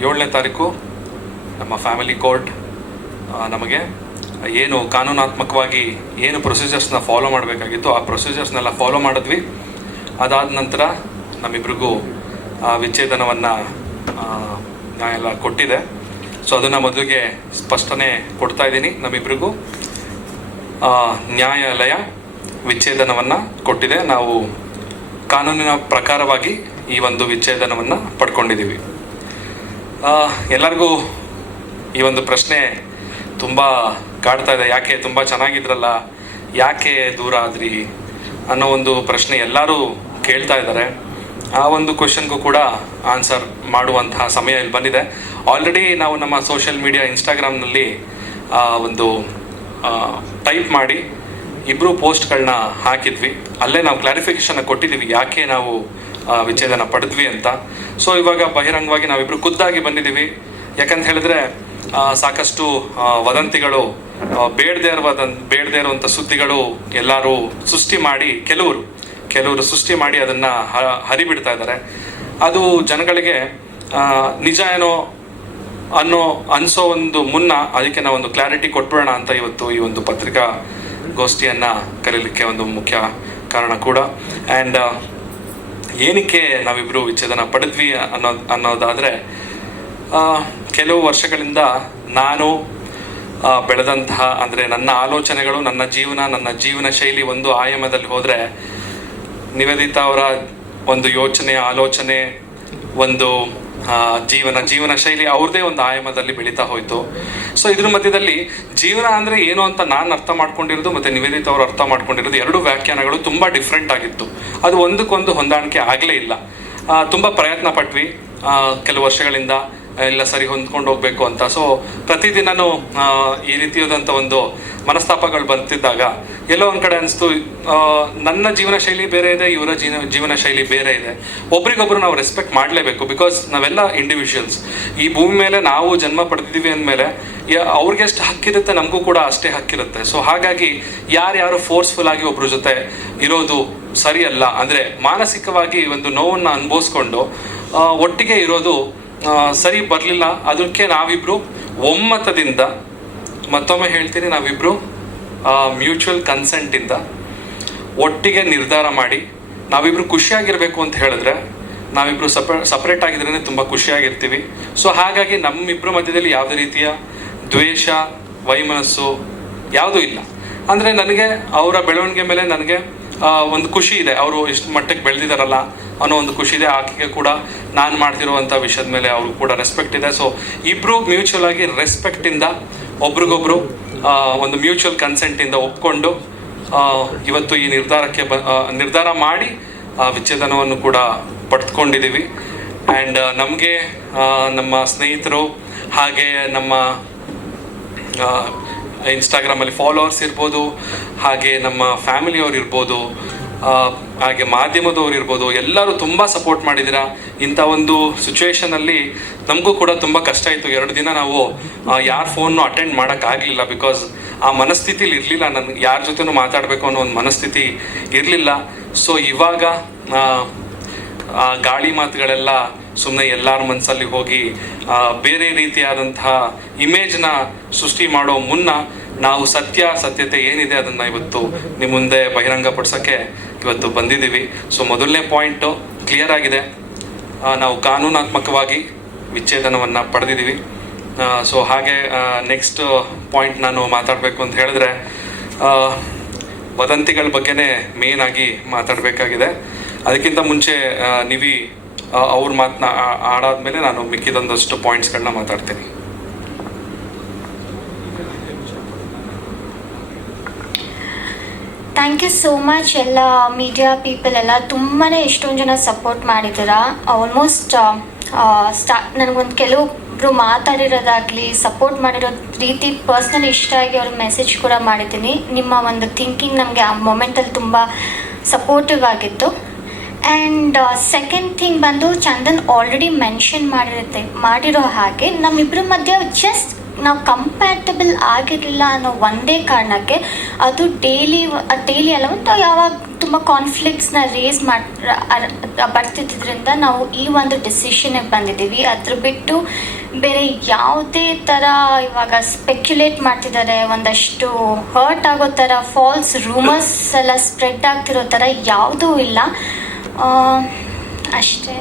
7ನೇ ತಾರೀಕು ನಮ್ಮ family court ನಮಗೆ ಏನು ಕಾನೂನಾತ್ಮಕವಾಗಿ ಏನು ಪ್ರೊಸೀಜರ್ಸ್ನ ಫಾಲೋ ಮಾಡಬೇಕಾಗಿತ್ತು ಆ ಪ್ರೊಸೀಜರ್ಸ್ನೆಲ್ಲ ಫಾಲೋ ಮಾಡಿದ್ವಿ. ಅದಾದ ನಂತರ ನಮ್ಮಿಬ್ರಿಗೂ ವಿಚ್ಛೇದನವನ್ನು ನ್ಯಾಯಾಲಯ ಕೊಟ್ಟಿದೆ. ಸೊ ಅದನ್ನು ಮೊದಲಿಗೆ ಸ್ಪಷ್ಟನೆ ಕೊಡ್ತಾ ಇದ್ದೀನಿ. ನಮ್ಮಿಬ್ರಿಗೂ ನ್ಯಾಯಾಲಯ ವಿಚ್ಛೇದನವನ್ನು ಕೊಟ್ಟಿದೆ. ನಾವು ಕಾನೂನಿನ ಪ್ರಕಾರವಾಗಿ ಈ ಒಂದು ವಿಚ್ಛೇದನವನ್ನು ಪಡ್ಕೊಂಡಿದ್ದೀವಿ. ಎಲ್ಲರಿಗೂ ಈ ಒಂದು ಪ್ರಶ್ನೆ ತುಂಬ ಕಾಡ್ತಾ ಇದೆ, ಯಾಕೆ ತುಂಬ ಚೆನ್ನಾಗಿದ್ರಲ್ಲ, ಯಾಕೆ ದೂರ ಆದ್ರಿ ಅನ್ನೋ ಒಂದು ಪ್ರಶ್ನೆ ಎಲ್ಲರೂ ಕೇಳ್ತಾ ಇದ್ದಾರೆ. ಆ ಒಂದು ಕ್ವೆಶನ್ಗೂ ಕೂಡ ಆನ್ಸರ್ ಮಾಡುವಂತಹ ಸಮಯ ಇಲ್ಲಿ ಬಂದಿದೆ. ಆಲ್ರೆಡಿ ನಾವು ನಮ್ಮ ಸೋಷಿಯಲ್ ಮೀಡಿಯಾ ಇನ್ಸ್ಟಾಗ್ರಾಮ್ನಲ್ಲಿ ಒಂದು ಟೈಪ್ ಮಾಡಿ ಇಬ್ಬರು ಪೋಸ್ಟ್ಗಳನ್ನ ಹಾಕಿದ್ವಿ. ಅಲ್ಲೇ ನಾವು ಕ್ಲಾರಿಫಿಕೇಷನ್ ಕೊಟ್ಟಿದ್ದೀವಿ ಯಾಕೆ ನಾವು ವಿಚ್ಛೇದನ ಪಡೆದ್ವಿ ಅಂತ. ಸೊ ಇವಾಗ ಬಹಿರಂಗವಾಗಿ ನಾವಿಬ್ರು ಖುದ್ದಾಗಿ ಬಂದಿದ್ದೀವಿ. ಯಾಕಂತ ಹೇಳಿದ್ರೆ ಸಾಕಷ್ಟು ವದಂತಿಗಳು, ಬೇಡದೇ ಇರುವಂಥ ಸುದ್ದಿಗಳು ಎಲ್ಲರೂ ಸೃಷ್ಟಿ ಮಾಡಿ ಕೆಲವರು ಸೃಷ್ಟಿ ಮಾಡಿ ಅದನ್ನು ಹರಿಬಿಡ್ತಾ ಇದ್ದಾರೆ. ಅದು ಜನಗಳಿಗೆ ನಿಜ ಏನೋ ಅನ್ಸೋ ಒಂದು ಮುನ್ನ ಅದಕ್ಕೆ ನಾವು ಒಂದು ಕ್ಲಾರಿಟಿ ಕೊಟ್ಬಿಡೋಣ ಅಂತ ಇವತ್ತು ಈ ಒಂದು ಪತ್ರಿಕಾಗೋಷ್ಠಿಯನ್ನು ಕರೀಲಿಕ್ಕೆ ಒಂದು ಮುಖ್ಯ ಕಾರಣ ಕೂಡ. ಆ್ಯಂಡ್ ಏನಕ್ಕೆ ನಾವಿಬ್ಬರು ವಿಚ್ಛೇದನ ಪಡೆದ್ವಿ ಅನ್ನೋದಾದರೆ, ಕೆಲವು ವರ್ಷಗಳಿಂದ ನಾನು ಬೆಳೆದಂತಹ, ಅಂದರೆ ನನ್ನ ಆಲೋಚನೆಗಳು, ನನ್ನ ಜೀವನ ಶೈಲಿ ಒಂದು ಆಯಾಮದಲ್ಲಿ ಹೋದರೆ ನಿವೇದಿತಾ ಅವರ ಒಂದು ಯೋಚನೆ, ಆಲೋಚನೆ, ಒಂದು ಜೀವನ ಶೈಲಿ ಅವ್ರದ್ದೇ ಒಂದು ಆಯಾಮದಲ್ಲಿ ಬೆಳೀತಾ ಹೋಯಿತು. ಸೊ ಇದ್ರ ಮಧ್ಯದಲ್ಲಿ ಜೀವನ ಅಂದರೆ ಏನು ಅಂತ ನಾನು ಅರ್ಥ ಮಾಡ್ಕೊಂಡಿರೋದು ಮತ್ತು ನಿವೇದಿತಾ ಅವರು ಅರ್ಥ ಮಾಡ್ಕೊಂಡಿರೋದು ಎರಡು ವ್ಯಾಖ್ಯಾನಗಳು ತುಂಬ ಡಿಫ್ರೆಂಟ್ ಆಗಿತ್ತು. ಅದು ಒಂದಕ್ಕೊಂದು ಹೊಂದಾಣಿಕೆ ಆಗಲೇ ಇಲ್ಲ. ತುಂಬ ಪ್ರಯತ್ನ ಪಟ್ವಿ ಕೆಲವು ವರ್ಷಗಳಿಂದ ಎಲ್ಲ ಸರಿ ಹೊಂದ್ಕೊಂಡು ಹೋಗ್ಬೇಕು ಅಂತ. ಸೊ ಪ್ರತಿದಿನನೂ ಈ ರೀತಿಯಾದಂಥ ಒಂದು ಮನಸ್ತಾಪಗಳು ಬರ್ತಿದ್ದಾಗ ಎಲ್ಲೋ ಒಂದು ಕಡೆ ಅನಿಸ್ತು, ನನ್ನ ಜೀವನ ಶೈಲಿ ಬೇರೆ ಇದೆ, ಇವರ ಜೀವನ ಶೈಲಿ ಬೇರೆ ಇದೆ. ಒಬ್ರಿಗೊಬ್ರು ನಾವು ರೆಸ್ಪೆಕ್ಟ್ ಮಾಡಲೇಬೇಕು. ಬಿಕಾಸ್ ನಾವೆಲ್ಲ ಇಂಡಿವಿಜುವಲ್ಸ್. ಈ ಭೂಮಿ ಮೇಲೆ ನಾವು ಜನ್ಮ ಪಡೆದಿದ್ದೀವಿ ಅಂದಮೇಲೆ ಅವ್ರಿಗೆ ಎಷ್ಟು ಹಕ್ಕಿರುತ್ತೆ, ನಮಗೂ ಕೂಡ ಅಷ್ಟೇ ಹಕ್ಕಿರುತ್ತೆ. ಸೊ ಹಾಗಾಗಿ ಯಾರು ಫೋರ್ಸ್ಫುಲ್ ಆಗಿ ಒಬ್ರ ಜೊತೆ ಇರೋದು ಸರಿಯಲ್ಲ. ಅಂದರೆ ಮಾನಸಿಕವಾಗಿ ಒಂದು ನೋವನ್ನು ಅನುಭವಿಸ್ಕೊಂಡು ಒಟ್ಟಿಗೆ ಇರೋದು ಸರಿ ಬರಲಿಲ್ಲ. ಅದಕ್ಕೆ ನಾವಿಬ್ರು ಒಮ್ಮತದಿಂದ, ಮತ್ತೊಮ್ಮೆ ಹೇಳ್ತೀನಿ, ನಾವಿಬ್ರು ಮ್ಯೂಚುವಲ್ ಕನ್ಸೆಂಟಿಂದ ಒಟ್ಟಿಗೆ ನಿರ್ಧಾರ ಮಾಡಿ ನಾವಿಬ್ರು ಖುಷಿಯಾಗಿರ್ಬೇಕು ಅಂತ ಹೇಳಿದ್ರೆ ನಾವಿಬ್ರು ಸಪ್ರೇಟ್ ಆಗಿದ್ರೇ ತುಂಬ ಖುಷಿಯಾಗಿರ್ತೀವಿ. ಸೊ ಹಾಗಾಗಿ ನಮ್ಮಿಬ್ಬರ ಮಧ್ಯದಲ್ಲಿ ಯಾವುದೇ ರೀತಿಯ ದ್ವೇಷ, ವೈಮನಸ್ಸು ಯಾವುದೂ ಇಲ್ಲ. ಅಂದರೆ ನನಗೆ ಅವರ ಬೆಳವಣಿಗೆ ಮೇಲೆ ನನಗೆ ಒಂದು ಖುಷಿ ಇದೆ. ಅವರು ಇಷ್ಟು ಮಟ್ಟಕ್ಕೆ ಬೆಳೆದಿದ್ದಾರಲ್ಲ ಅನ್ನೋ ಒಂದು ಖುಷಿ ಇದೆ. ಆಕೆಗೆ ಕೂಡ ನಾನು ಮಾಡ್ತಿರುವಂಥ ವಿಷಯದ ಮೇಲೆ ಅವ್ರಿಗೂ ಕೂಡ ರೆಸ್ಪೆಕ್ಟ್ ಇದೆ. ಸೊ ಇಬ್ಬರು ಮ್ಯೂಚುವಲ್ ಆಗಿ ರೆಸ್ಪೆಕ್ಟಿಂದ ಒಬ್ರಿಗೊಬ್ರು ಒಂದು ಮ್ಯೂಚುವಲ್ ಕನ್ಸೆಂಟಿಂದ ಒಪ್ಕೊಂಡು ಇವತ್ತು ಈ ನಿರ್ಧಾರ ಮಾಡಿ ವಿಚ್ಛೇದನವನ್ನು ಕೂಡ ಪಡೆದುಕೊಂಡಿದ್ದೀವಿ. ಆ್ಯಂಡ್ ನಮಗೆ ನಮ್ಮ ಸ್ನೇಹಿತರು, ಹಾಗೆ ನಮ್ಮ ಇನ್ಸ್ಟಾಗ್ರಾಮಲ್ಲಿ ಫಾಲೋವರ್ಸ್ ಇರ್ಬೋದು, ಹಾಗೆ ನಮ್ಮ ಫ್ಯಾಮಿಲಿಯವ್ರು ಇರ್ಬೋದು, ಹಾಗೆ ಮಾಧ್ಯಮದವ್ರು ಇರ್ಬೋದು, ಎಲ್ಲರೂ ತುಂಬ ಸಪೋರ್ಟ್ ಮಾಡಿದ್ದೀರಾ. ಇಂಥ ಒಂದು ಸಿಚುವೇಶನಲ್ಲಿ ನಮಗೂ ಕೂಡ ತುಂಬ ಕಷ್ಟ ಆಯಿತು. 2 ದಿನ ನಾವು ಯಾರ ಫೋನ್ನು ಅಟೆಂಡ್ ಮಾಡೋಕ್ಕಾಗಲಿಲ್ಲ. ಬಿಕಾಸ್ ಆ ಮನಸ್ಥಿತಿಲಿ ಇರಲಿಲ್ಲ. ನನಗೆ ಯಾರ ಜೊತೆನೂ ಮಾತಾಡಬೇಕು ಅನ್ನೋ ಒಂದು ಮನಸ್ಥಿತಿ ಇರಲಿಲ್ಲ. ಸೊ ಇವಾಗ ಗಾಳಿ ಮಾತುಗಳೆಲ್ಲ ಸುಮ್ಮನೆ ಎಲ್ಲರ ಮನಸ್ಸಲ್ಲಿ ಹೋಗಿ ಬೇರೆ ರೀತಿಯಾದಂತಹ ಇಮೇಜ್ನ ಸೃಷ್ಟಿ ಮಾಡೋ ಮುನ್ನ ನಾವು ಸತ್ಯತೆ ಏನಿದೆ ಅದನ್ನು ಇವತ್ತು ನಿಮ್ಮ ಮುಂದೆ ಬಹಿರಂಗಪಡಿಸೋಕ್ಕೆ ಇವತ್ತು ಬಂದಿದ್ದೀವಿ. ಸೊ ಮೊದಲನೇ ಪಾಯಿಂಟು ಕ್ಲಿಯರ್ ಆಗಿದೆ. ನಾವು ಕಾನೂನಾತ್ಮಕವಾಗಿ ವಿಚ್ಛೇದನವನ್ನು ಪಡೆದಿದ್ದೀವಿ. ಸೊ ಹಾಗೆ ನೆಕ್ಸ್ಟ್ ಪಾಯಿಂಟ್ ನಾನು ಮಾತಾಡಬೇಕು ಅಂತ ಹೇಳಿದ್ರೆ, ವದಂತಿಗಳ ಬಗ್ಗೆನೇ ಮೇನ್ ಆಗಿ ಮಾತಾಡಬೇಕಾಗಿದೆ. ಅದಕ್ಕಿಂತ ಮುಂಚೆ ಅವ್ರ ಮಾತನ್ನ ಆಡಾದ್ಮೇಲೆ ನಾನು ಮಿಕ್ಕಿದೊಂದಷ್ಟು ಪಾಯಿಂಟ್ಸ್ಗಳನ್ನ ಮಾತಾಡ್ತೀನಿ. Thank you so much. ಎಲ್ಲ ಮೀಡಿಯಾ ಪೀಪಲ್ ಎಲ್ಲ ತುಂಬಾ ಎಷ್ಟೊಂದು ಜನ ಸಪೋರ್ಟ್ ಮಾಡಿದ್ದೀರಾ. ಆಲ್ಮೋಸ್ಟ್ ನನಗೊಂದು ಕೆಲವೊಬ್ರು ಮಾತಾಡಿರೋದಾಗಲಿ, ಸಪೋರ್ಟ್ ಮಾಡಿರೋ ರೀತಿ ಪರ್ಸ್ನಲಿ ಇಷ್ಟ ಆಗಿ ಅವ್ರಿಗೆ ಮೆಸೇಜ್ ಕೂಡ ಮಾಡಿದ್ದೀನಿ. ನಿಮ್ಮ ಒಂದು ಥಿಂಕಿಂಗ್ ನಮಗೆ ಆ ಮೊಮೆಂಟಲ್ಲಿ ತುಂಬ ಸಪೋರ್ಟಿವ್ ಆಗಿತ್ತು. ಆ್ಯಂಡ್ ಸೆಕೆಂಡ್ ಥಿಂಗ್ ಬಂದು, ಚಂದನ್ ಆಲ್ರೆಡಿ ಮೆನ್ಷನ್ ಮಾಡಿರೋ ಹಾಗೆ ನಮ್ಮಿಬ್ಬರ ಮಧ್ಯೆ ಜಸ್ಟ್ ನಾವು ಕಂಪ್ಯಾಟಬಲ್ ಆಗಿರಲಿಲ್ಲ ಅನ್ನೋ ಒಂದೇ ಕಾರಣಕ್ಕೆ ಅದು ಡೈಲಿ ಅಲ್ಲ, ಯಾವಾಗ ತುಂಬ ಕಾನ್ಫ್ಲಿಕ್ಟ್ಸ್ನ ರೇಸ್ ಬರ್ತಿದ್ದರಿಂದ ನಾವು ಈ ಒಂದು ಡಿಸಿಷನ್ಗೆ ಬಂದಿದ್ದೀವಿ. ಅದ್ರ ಬಿಟ್ಟು ಬೇರೆ ಯಾವುದೇ ಥರ ಇವಾಗ ಸ್ಪೆಕ್ಯುಲೇಟ್ ಮಾಡ್ತಿದ್ದಾರೆ, ಒಂದಷ್ಟು ಹರ್ಟ್ ಆಗೋ ಥರ ಫಾಲ್ಸ್ ರೂಮರ್ಸ್ ಎಲ್ಲ ಸ್ಪ್ರೆಡ್ ಆಗ್ತಿರೋ ಥರ ಯಾವುದೂ ಇಲ್ಲ. ಅಷ್ಟೇ.